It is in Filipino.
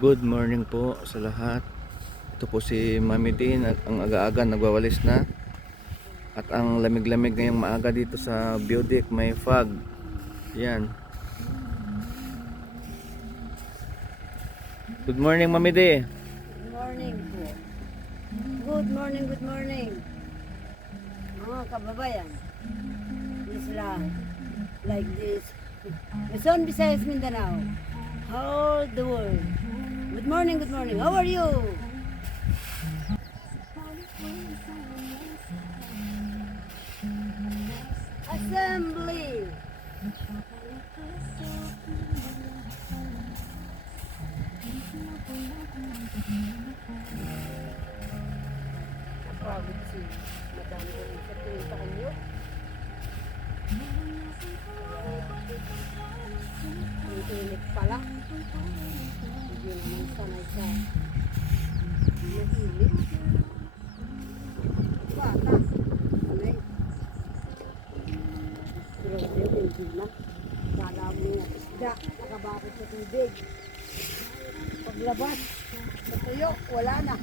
Good morning po sa lahat. Ito po si Mami Dean at ang aga-aga nagwawalis na. At ang lamig-lamig ngayong maaga dito sa Biodic may fog. Yan. Good morning Mami De. Good morning po. Good morning, good morning. Mga kababayan. This lang. Like this. Luzon, Visayas, Mindanao. All the world. Good morning, good morning. How are you? Assembly. Napagod si Madam Rin sa tuwing pa kanyo. Ang init pala. Naman sanay sa mahilig. Bata. Sanay. Grabe, hindi na. Kala mo yung isda, nakabakit sa tubig. Paglabas, sa tuyo, wala na.